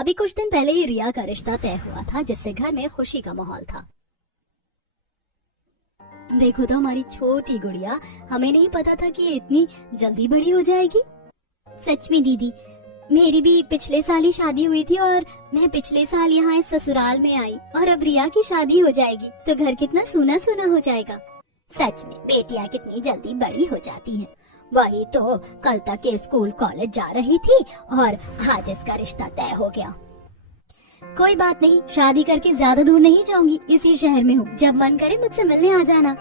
अभी कुछ दिन पहले ही रिया का रिश्ता तय हुआ था, जिससे घर में खुशी का माहौल था। देखो तो हमारी छोटी गुड़िया, हमें नहीं पता था कि ये इतनी जल्दी बड़ी हो जाएगी। सच में दीदी, मेरी भी पिछले साल ही शादी हुई थी और मैं पिछले साल यहाँ इस ससुराल में आई, और अब रिया की शादी हो जाएगी तो घर कितना सूना सूना हो जाएगा। सच में बेटियां कितनी जल्दी बड़ी हो जाती हैं। वही तो, कल तक ये स्कूल कॉलेज जा रही थी और आज इसका रिश्ता तय हो गया। कोई बात नहीं, शादी करके ज्यादा दूर नहीं जाऊंगी, इसी शहर में हूँ, जब मन करे मुझसे मिलने आ जाना।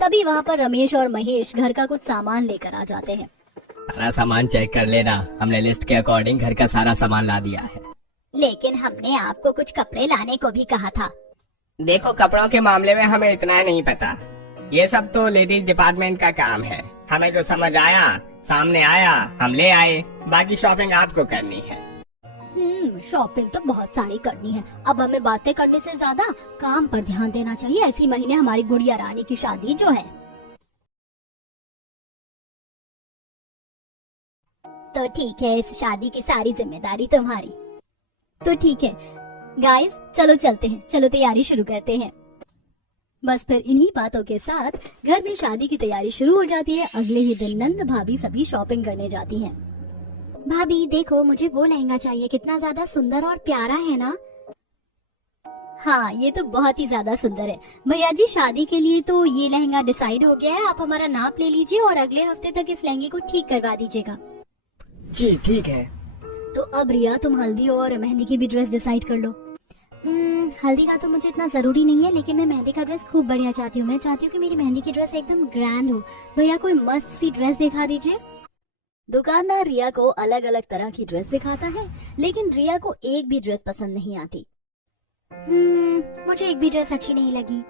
तभी वहाँ पर रमेश और महेश घर का कुछ सामान लेकर आ जाते हैं। सारा सामान चेक कर लेना, हमने लिस्ट के अकॉर्डिंग घर का सारा सामान ला दिया है। लेकिन हमने आपको कुछ कपड़े लाने को भी कहा था। देखो, कपड़ों के मामले में हमें इतना नहीं पता, ये सब तो लेडीज डिपार्टमेंट का काम है। हमें जो समझ आया, सामने आया, हम ले आए, बाकी शॉपिंग आपको करनी है। शॉपिंग तो बहुत सारी करनी है, अब हमें बातें करने से ज्यादा काम पर ध्यान देना चाहिए। इसी महीने हमारी गुड़िया रानी की शादी जो है। तो ठीक है, इस शादी की सारी जिम्मेदारी तुम्हारी। तो ठीक है गाइस, चलो चलते हैं, चलो तैयारी शुरू करते हैं। बस फिर इन्हीं बातों के साथ घर में शादी की तैयारी शुरू हो जाती है। अगले ही दिन नंद भाभी सभी शॉपिंग करने जाती हैं। भाभी देखो, मुझे वो लहंगा चाहिए, कितना ज्यादा सुंदर और प्यारा है ना। हाँ, ये तो बहुत ही ज्यादा सुंदर है। भैया जी, शादी के लिए तो ये लहंगा डिसाइड हो गया है, आप हमारा नाप ले लीजिए और अगले हफ्ते तक इस लहंगे को ठीक करवा दीजिएगा। जी ठीक है। तो अब रिया, तुम हल्दी और मेहंदी की भी ड्रेस डिसाइड कर लो। हल्दी का तो मुझे इतना जरूरी नहीं है, लेकिन मैं मेहंदी का ड्रेस खूब बढ़िया चाहती हूँ। मैं चाहती हूँ कि मेरी मेहंदी की ड्रेस एकदम ग्रैंड हो। भैया कोई मस्त सी ड्रेस दिखा दीजिए। दुकानदार रिया को अलग अलग तरह की ड्रेस दिखाता है, लेकिन रिया को एक भी ड्रेस पसंद नहीं आती। मुझे एक भी ड्रेस अच्छी नहीं लगी।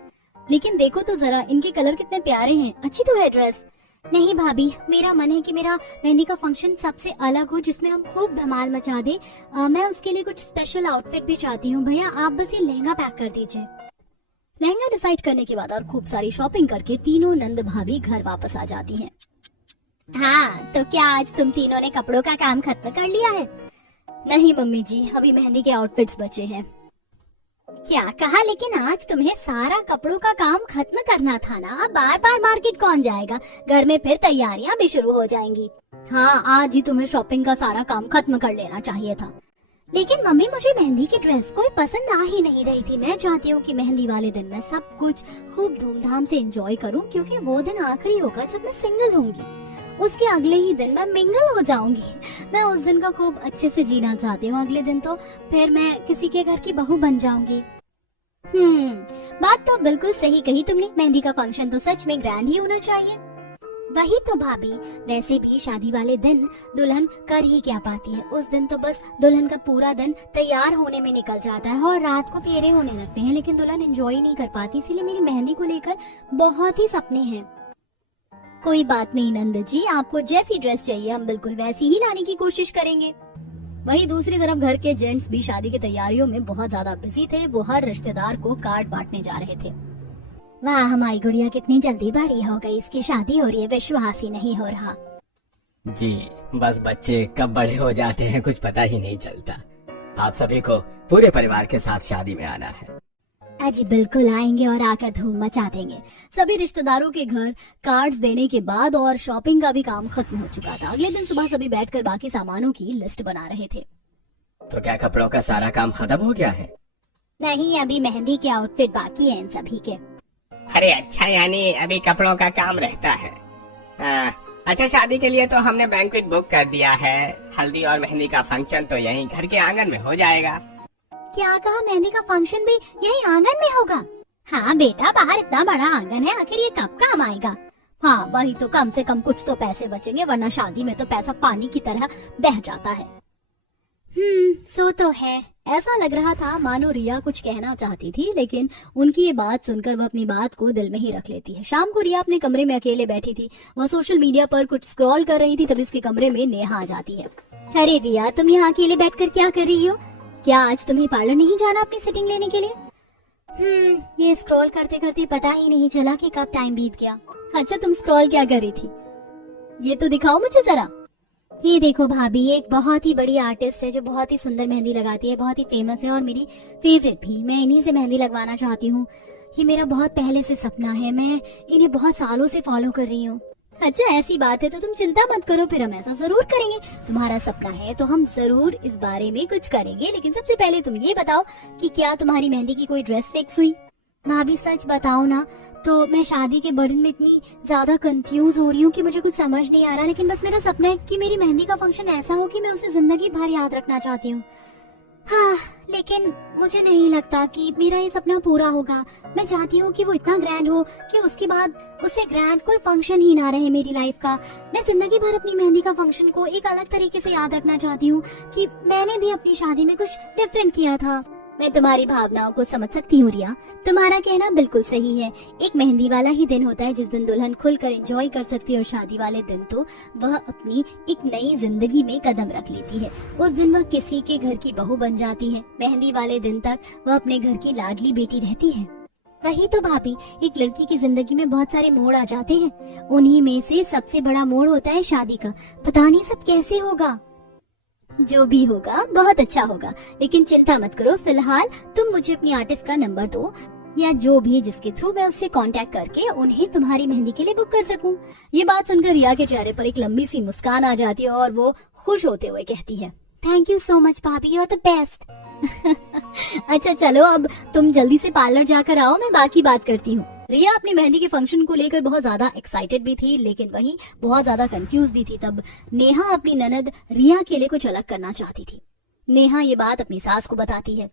लेकिन देखो तो जरा, इनके कलर कितने प्यारे हैं, अच्छी तो है ड्रेस। नहीं भाभी, मेरा मन है कि मेरा मेहंदी का फंक्शन सबसे अलग हो, जिसमें हम खूब धमाल मचा दे। मैं उसके लिए कुछ स्पेशल आउटफिट भी चाहती हूँ। भैया आप बस ये लहंगा पैक कर दीजिए। लहंगा डिसाइड करने के बाद और खूब सारी शॉपिंग करके तीनों नंद भाभी घर वापस आ जाती हैं। हाँ, तो क्या आज तुम तीनों ने कपड़ों का काम खत्म कर लिया है? नहीं मम्मी जी, अभी मेहंदी के आउटफिट्स बचे हैं। क्या कहा? लेकिन आज तुम्हें सारा कपड़ों का काम खत्म करना था ना, बार बार मार्केट कौन जाएगा, घर में फिर तैयारियां भी शुरू हो जाएंगी। हाँ, आज ही तुम्हें शॉपिंग का सारा काम खत्म कर लेना चाहिए था। लेकिन मम्मी, मुझे मेहंदी की ड्रेस कोई पसंद आ ही नहीं रही थी। मैं चाहती हूँ कि मेहंदी वाले दिन मैं सब कुछ खूब धूमधाम से एंजॉय करूँ, क्योंकि वो दिन आखिरी होगा जब मैं सिंगल होंगी। उसके अगले ही दिन मैं मिंगल हो जाऊंगी। मैं उस दिन का खूब अच्छे से जीना चाहती हूँ। अगले दिन तो फिर मैं किसी के घर की बहू बन जाऊंगी। बात तो बिल्कुल सही कही तुमने। मेहंदी का फंक्शन तो सच में ग्रैंड ही होना चाहिए। वही तो भाभी, वैसे भी शादी वाले दिन दुल्हन कर ही क्या पाती है। उस दिन तो बस दुल्हन का पूरा दिन तैयार होने में निकल जाता है और रात को फेरे होने लगते हैं, लेकिन दुल्हन एंजॉय नहीं कर पाती। इसीलिए मेरी मेहंदी को लेकर बहुत ही सपने हैं। कोई बात नहीं नंद जी, आपको जैसी ड्रेस चाहिए हम बिल्कुल वैसी ही लाने की कोशिश करेंगे। वहीं दूसरी तरफ घर के जेंट्स भी शादी की तैयारियों में बहुत ज्यादा बिजी थे। वो हर रिश्तेदार को कार्ड बांटने जा रहे थे। वाह, हमारी गुड़िया कितनी जल्दी बड़ी हो गई, इसकी शादी हो रही है, विश्वास ही नहीं हो रहा। जी, बस बच्चे कब बड़े हो जाते हैं कुछ पता ही नहीं चलता। आप सभी को पूरे परिवार के साथ शादी में आना है। आज बिल्कुल आएंगे और आकर धूम मचा देंगे। सभी रिश्तेदारों के घर कार्ड्स देने के बाद और शॉपिंग का भी काम खत्म हो चुका था। अगले दिन सुबह सभी बैठकर बाकी सामानों की लिस्ट बना रहे थे। तो क्या कपड़ों का सारा काम खत्म हो गया है? नहीं, अभी मेहंदी के आउटफिट बाकी हैं इन सभी के। अरे अच्छा, यानी अभी कपड़ों का काम रहता है। अच्छा, शादी के लिए तो हमने बैंक्वेट बुक कर दिया है। हल्दी और मेहंदी का फंक्शन तो यहीं घर के आंगन में हो जाएगा। क्या कहा? मेहंदी का फंक्शन भी यही आंगन में होगा? हाँ बेटा, बाहर इतना बड़ा आंगन है, आखिर ये कब काम आएगा? हाँ वही तो, कम से कम कुछ तो पैसे बचेंगे, वरना शादी में तो पैसा पानी की तरह बह जाता है। सो तो है। ऐसा लग रहा था मानो रिया कुछ कहना चाहती थी, लेकिन उनकी ये बात सुनकर वह अपनी बात को दिल में ही रख लेती है। शाम को रिया अपने कमरे में अकेले बैठी थी। वह सोशल मीडिया पर कुछ स्क्रॉल कर रही थी, तभी उसके कमरे में नेहा आ जाती है। अरे रिया, तुम यहाँ अकेले बैठकर क्या कर रही हो? क्या आज तुम्हें पार्लर नहीं जाना अपनी सिटिंग लेने के लिए? ये स्क्रॉल करते करते पता ही नहीं चला कि कब टाइम बीत गया। अच्छा, तुम स्क्रॉल क्या कर रही थी? ये तो दिखाओ मुझे जरा। ये देखो भाभी, ये एक बहुत ही बड़ी आर्टिस्ट है जो बहुत ही सुंदर मेहंदी लगाती है, बहुत ही फेमस है और मेरी फेवरेट भी। मैं इन्हीं से मेहंदी लगवाना चाहती हूँ। ये मेरा बहुत पहले से सपना है, मैं इन्हें बहुत सालों से फॉलो कर रही हूँ। अच्छा ऐसी बात है तो तुम चिंता मत करो, फिर हम ऐसा जरूर करेंगे। तुम्हारा सपना है तो हम जरूर इस बारे में कुछ करेंगे, लेकिन सबसे पहले तुम ये बताओ कि क्या तुम्हारी मेहंदी की कोई ड्रेस फिक्स हुई? भाभी सच बताओ ना, तो मैं शादी के बर्डन में इतनी ज्यादा कंफ्यूज हो रही हूँ कि मुझे कुछ समझ नहीं आ रहा, लेकिन बस मेरा सपना है कि मेरी मेहंदी का फंक्शन ऐसा हो कि मैं उसे जिंदगी भर याद रखना चाहती हूँ। हाँ, लेकिन मुझे नहीं लगता कि मेरा ये सपना पूरा होगा। मैं चाहती हूँ कि वो इतना ग्रैंड हो कि उसके बाद उससे ग्रैंड कोई फंक्शन ही ना रहे मेरी लाइफ का। मैं जिंदगी भर अपनी मेहंदी का फंक्शन को एक अलग तरीके से याद रखना चाहती हूँ कि मैंने भी अपनी शादी में कुछ डिफरेंट किया था। मैं तुम्हारी भावनाओं को समझ सकती हूँ रिया, तुम्हारा कहना बिल्कुल सही है। एक मेहंदी वाला ही दिन होता है जिस दिन दुल्हन खुलकर एंजॉय कर सकती है, और शादी वाले दिन तो वह अपनी एक नई जिंदगी में कदम रख लेती है। उस दिन वह किसी के घर की बहू बन जाती है। मेहंदी वाले दिन तक वह अपने घर की लाडली बेटी रहती है। वही तो भाभी, एक लड़की की जिंदगी में बहुत सारे मोड़ आ जाते हैं, उन्हीं में से सबसे बड़ा मोड़ होता है शादी का। पता नहीं सब कैसे होगा। जो भी होगा बहुत अच्छा होगा, लेकिन चिंता मत करो। फिलहाल तुम मुझे अपनी आर्टिस्ट का नंबर दो, या जो भी जिसके थ्रू मैं उससे कांटेक्ट करके उन्हें तुम्हारी मेहंदी के लिए बुक कर सकूं। ये बात सुनकर रिया के चेहरे पर एक लंबी सी मुस्कान आ जाती है और वो खुश होते हुए कहती है, थैंक यू सो मच भाभी, यू आर द बेस्ट। अच्छा चलो, अब तुम जल्दी से पार्लर जाकर आओ, मैं बाकी बात करती हूँ। रिया अपनी मेहंदी के फंक्शन को लेकर बहुत ज्यादा एक्साइटेड भी थी, लेकिन वहीं बहुत ज्यादा कंफ्यूज भी थी। तब नेहा अपनी ननद रिया के लिए कुछ अलग करना चाहती थी। नेहा ये बात अपनी सास को बताती है।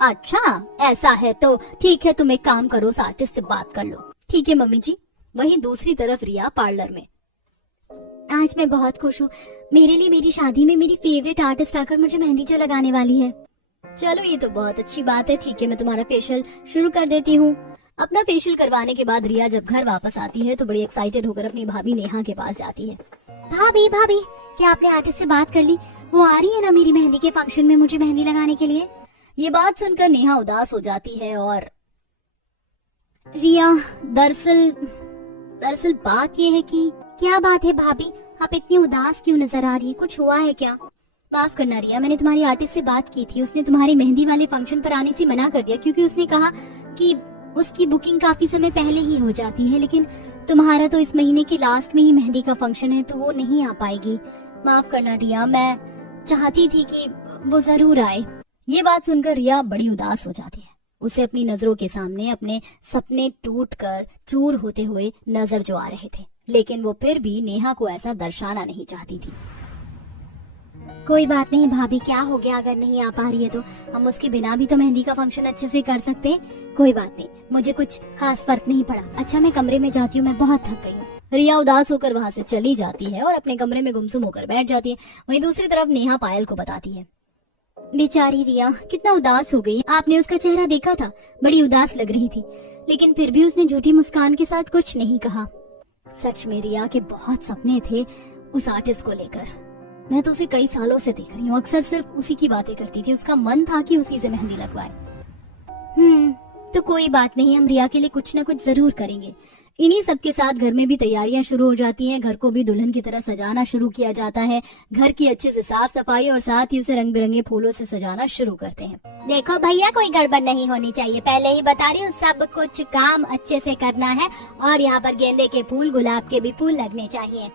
अच्छा ऐसा है तो ठीक है, तुम एक काम करो, उस आर्टिस्ट से बात कर लो। ठीक है मम्मी जी। वहीं दूसरी तरफ रिया पार्लर में। आज मैं बहुत खुश हूँ, मेरे लिए मेरी शादी में मेरी फेवरेट आर्टिस्ट आकर मुझे मेहंदी जो लगाने वाली है। चलो ये तो बहुत अच्छी बात है, ठीक है मैं तुम्हारा फेशियल शुरू कर देती हूँ। अपना फेशियल करवाने के बाद रिया जब घर वापस आती है तो बड़ी एक्साइटेड होकर अपनी भाभी नेहा के पास जाती है। भाभी भाभी, क्या आपने आर्टिस्ट से बात कर ली? वो आ रही है ना मेरी मेहंदी के फंक्शन में मुझे मेहंदी लगाने के लिए? ये बात सुनकर नेहा उदास हो जाती है और रिया दरअसल बात ये है कि क्या बात है भाभी, आप इतनी उदास क्यों नजर आ रही है? कुछ हुआ है क्या? माफ करना रिया, मैंने तुम्हारी आर्टिस्ट से बात की थी, उसने तुम्हारी मेहंदी वाले फंक्शन पर आने से मना कर दिया, क्योंकि उसने कहा कि उसकी बुकिंग काफी समय पहले ही हो जाती है, लेकिन तुम्हारा तो इस महीने के लास्ट में ही मेहंदी का फंक्शन है तो वो नहीं आ पाएगी। माफ करना रिया, मैं चाहती थी कि वो जरूर आए। ये बात सुनकर रिया बड़ी उदास हो जाती है। उसे अपनी नजरों के सामने अपने सपने टूटकर चूर होते हुए नजर जो आ रहे थे, लेकिन वो फिर भी नेहा को ऐसा दर्शाना नहीं चाहती थी। कोई बात नहीं भाभी, क्या हो गया, अगर नहीं आ पा रही है तो हम उसके बिना भी तो मेहंदी का फंक्शन अच्छे से कर सकते हैं। कोई बात नहीं, मुझे कुछ खास फर्क नहीं पड़ा। अच्छा मैं कमरे में जाती हूँ, मैं बहुत थक गई हूँ। रिया उदास होकर वहाँ से चली जाती है और अपने कमरे में गुमसुम होकर बैठ जाती है। वहीं दूसरी तरफ नेहा पायल को बताती है, बेचारी रिया कितना उदास हो गई। आपने उसका चेहरा देखा था, बड़ी उदास लग रही थी, लेकिन फिर भी उसने झूठी मुस्कान के साथ कुछ नहीं कहा। सच में रिया के बहुत सपने थे उस आर्टिस्ट को लेकर। मैं तो उसे कई सालों से देख रही हूँ, अक्सर सिर्फ उसी की बातें करती थी। उसका मन था कि उसी से मेहंदी लगवाए। तो कोई बात नहीं, हम रिया के लिए कुछ न कुछ जरूर करेंगे। इन्हीं सब के साथ घर में भी तैयारियां शुरू हो जाती हैं। घर को भी दुल्हन की तरह सजाना शुरू किया जाता है। घर की अच्छे से साफ सफाई और साथ ही उसे रंग बिरंगे फूलों से सजाना शुरू करते हैं। देखो भैया, कोई गड़बड़ नहीं होनी चाहिए, पहले ही बता रही हूँ, सब कुछ काम अच्छे से करना है। और यहाँ पर गेंदे के फूल, गुलाब के भी फूल लगने चाहिए।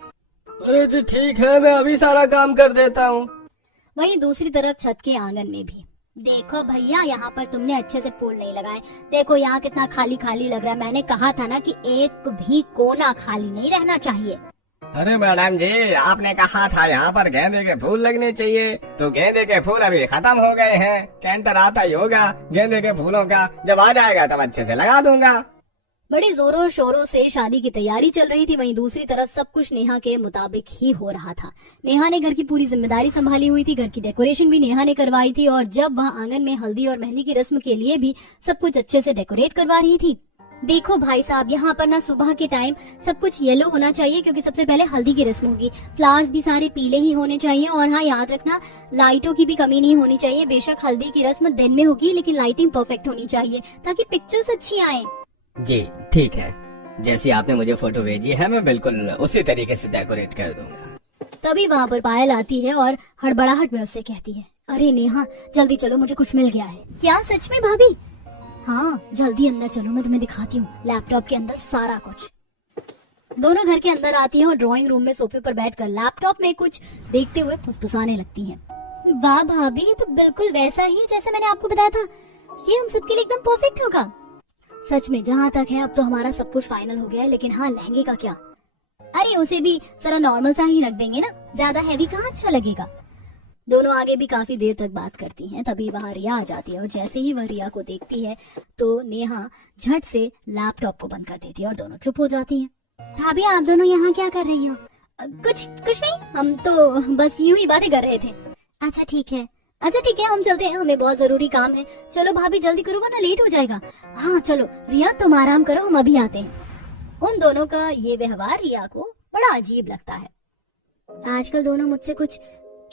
अरे जी ठीक है, मैं अभी सारा काम कर देता हूँ। वहीं दूसरी तरफ छत के आंगन में भी, देखो भैया, यहाँ पर तुमने अच्छे से फूल नहीं लगाए। देखो यहाँ कितना खाली खाली लग रहा है। मैंने कहा था ना कि एक भी कोना खाली नहीं रहना चाहिए। अरे मैडम जी, आपने कहा था यहाँ पर गेंदे के फूल लगने चाहिए, तो गेंदे के फूल अभी खत्म हो गए हैं। कैंटर आता ही होगा गेंदे के फूलों का, जब आ जाएगा तब अच्छे से लगा दूंगा। बड़े जोरों शोरों से शादी की तैयारी चल रही थी। वहीं दूसरी तरफ सब कुछ नेहा के मुताबिक ही हो रहा था। नेहा ने घर की पूरी जिम्मेदारी संभाली हुई थी। घर की डेकोरेशन भी नेहा ने करवाई थी, और जब वह आंगन में हल्दी और मेहंदी की रस्म के लिए भी सब कुछ अच्छे से डेकोरेट करवा रही थी। देखो भाई साहब, यहाँ पर ना सुबह के टाइम सब कुछ येलो होना चाहिए, क्योंकि सबसे पहले हल्दी की रस्म होगी। फ्लावर्स भी सारे पीले ही होने चाहिए, और हाँ याद रखना, लाइटों की भी कमी नहीं होनी चाहिए। बेशक हल्दी की रस्म दिन में होगी, लेकिन लाइटिंग परफेक्ट होनी चाहिए ताकि पिक्चर्स अच्छी आए। जी ठीक है, जैसी आपने मुझे फोटो भेजी है मैं बिल्कुल उसी तरीके से डेकोरेट कर दूंगा। तभी वहाँ पर पायल आती है और हड़बड़ाहट में उससे कहती है, अरे नेहा जल्दी चलो, मुझे कुछ मिल गया है। क्या सच में भाभी? हाँ जल्दी अंदर चलो, मैं तुम्हें दिखाती हूँ लैपटॉप के अंदर सारा कुछ। दोनों घर के अंदर आती हैं और ड्राइंग रूम में सोफे पर बैठकर लैपटॉप में कुछ देखते हुए फुसफुसाने लगती हैं। वाह भाभी, ये तो बिल्कुल वैसा ही है जैसा मैंने आपको बताया था। ये हम सबके लिए एकदम परफेक्ट होगा। सच में जहाँ तक है अब तो हमारा सब कुछ फाइनल हो गया है, लेकिन हाँ लहंगे का क्या? अरे उसे भी जरा नॉर्मल सा ही रख देंगे ना, ज्यादा हैवी कहाँ अच्छा लगेगा। दोनों आगे भी काफी देर तक बात करती हैं। तभी वहाँ रिया आ जाती है और जैसे ही वह रिया को देखती है तो नेहा झट से लैपटॉप को बंद कर देती है और दोनों चुप हो जाती हैं। भाभी आप दोनों यहाँ क्या कर रही हो? कुछ नहीं, हम तो बस यूं ही बातें कर रहे थे। अच्छा ठीक है, हम चलते हैं, हमें बहुत जरूरी काम है। चलो भाभी जल्दी करो वरना लेट हो जाएगा। हाँ चलो रिया तुम आराम करो, हम अभी आते हैं। उन दोनों का ये व्यवहार रिया को बड़ा अजीब लगता है। आजकल दोनों मुझसे कुछ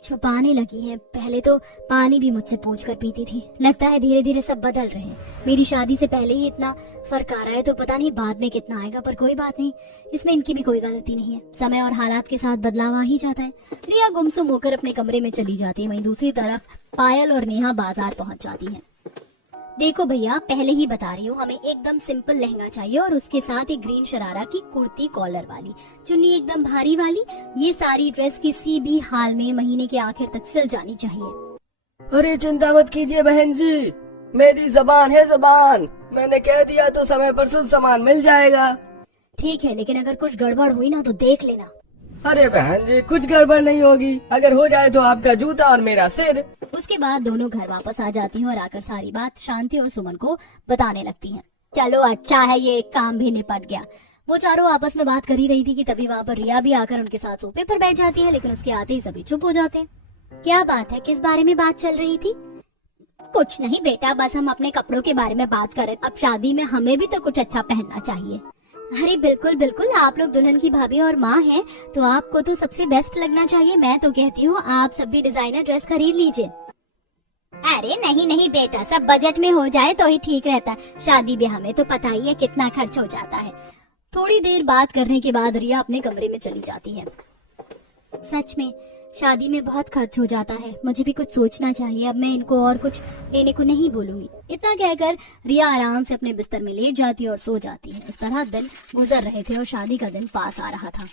छुपाने लगी हैं। पहले तो पानी भी मुझसे पूछ कर पीती थी, लगता है धीरे धीरे सब बदल रहे हैं। मेरी शादी से पहले ही इतना फर्क आ रहा है तो पता नहीं बाद में कितना आएगा, पर कोई बात नहीं, इसमें इनकी भी कोई गलती नहीं है। समय और हालात के साथ बदलाव आ ही जाता है। रिया गुमसुम होकर अपने कमरे में चली जाती है। वहीं दूसरी तरफ पायल और नेहा बाजार पहुंच जाती हैं। देखो भैया, पहले ही बता रही हूँ, हमें एकदम सिंपल लहंगा चाहिए और उसके साथ एक ग्रीन शरारा की कुर्ती कॉलर वाली, चुन्नी एकदम भारी वाली। ये सारी ड्रेस किसी भी हाल में महीने के आखिर तक सिल जानी चाहिए। अरे चिंता मत कीजिए बहन जी, मेरी जबान है जबान, मैंने कह दिया तो समय पर सब सामान मिल जाएगा। ठीक है, लेकिन अगर कुछ गड़बड़ हुई ना तो देख लेना। अरे बहन जी कुछ गड़बड़ नहीं होगी, अगर हो जाए तो आपका जूता और मेरा सिर। उसके बाद दोनों घर वापस आ जाती हैं और आकर सारी बात शांति और सुमन को बताने लगती हैं। चलो अच्छा है, ये काम भी निपट गया। वो चारों आपस में बात कर ही रही थी कि तभी वहाँ पर रिया भी आकर उनके साथ सोफे पर बैठ जाती है, लेकिन उसके आते ही सभी चुप हो जाते हैं। क्या बात है, किस बारे में बात चल रही थी? कुछ नहीं बेटा, बस हम अपने कपड़ों के बारे में बात कर रहे। अब शादी में हमें भी तो कुछ अच्छा पहनना चाहिए। अरे बिल्कुल बिल्कुल, आप लोग दुल्हन की भाभी और माँ हैं तो आपको तो सबसे बेस्ट लगना चाहिए। मैं तो कहती हूँ आप सब भी डिजाइनर ड्रेस खरीद लीजिए। अरे नहीं बेटा, सब बजट में हो जाए तो ही ठीक रहता है। शादी ब्याह में तो पता ही है कितना खर्च हो जाता है। थोड़ी देर बात करने के बाद रिया अपने कमरे में चली जाती है। सच में शादी में बहुत खर्च हो जाता है, मुझे भी कुछ सोचना चाहिए। अब मैं इनको और कुछ लेने को नहीं बोलूंगी। इतना कहकर रिया आराम से अपने बिस्तर में लेट जाती है और सो जाती है। इस तरह दिन गुजर रहे थे और शादी का दिन पास आ रहा था।